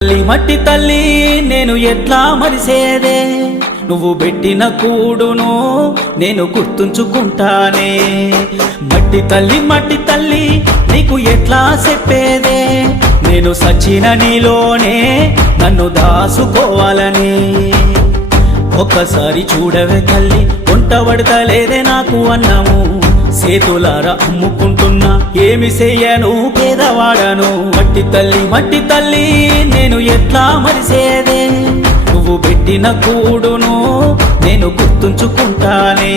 తల్లి మట్టి తల్లి నేను ఎట్లా మరిసేదే, నువ్వు పెట్టిన కూడును నేను గుర్తుంచుకుంటానే. మట్టి తల్లి నీకు ఎట్లా చెప్పేదే, నేను సచిన నీలోనే నన్ను దాసుకోవాలని. ఒక్కసారి చూడవే తల్లి, వంట పడతలేదే నాకు అన్నము, సేతులారా అమ్ముకుంటున్నా ఏమి చెయ్యను పేదవాడను. మట్టి తల్లి నేను ఎట్లా మరిసేదే, నువ్వు పెట్టిన కూడును నేను గుర్తుంచుకుంటానే.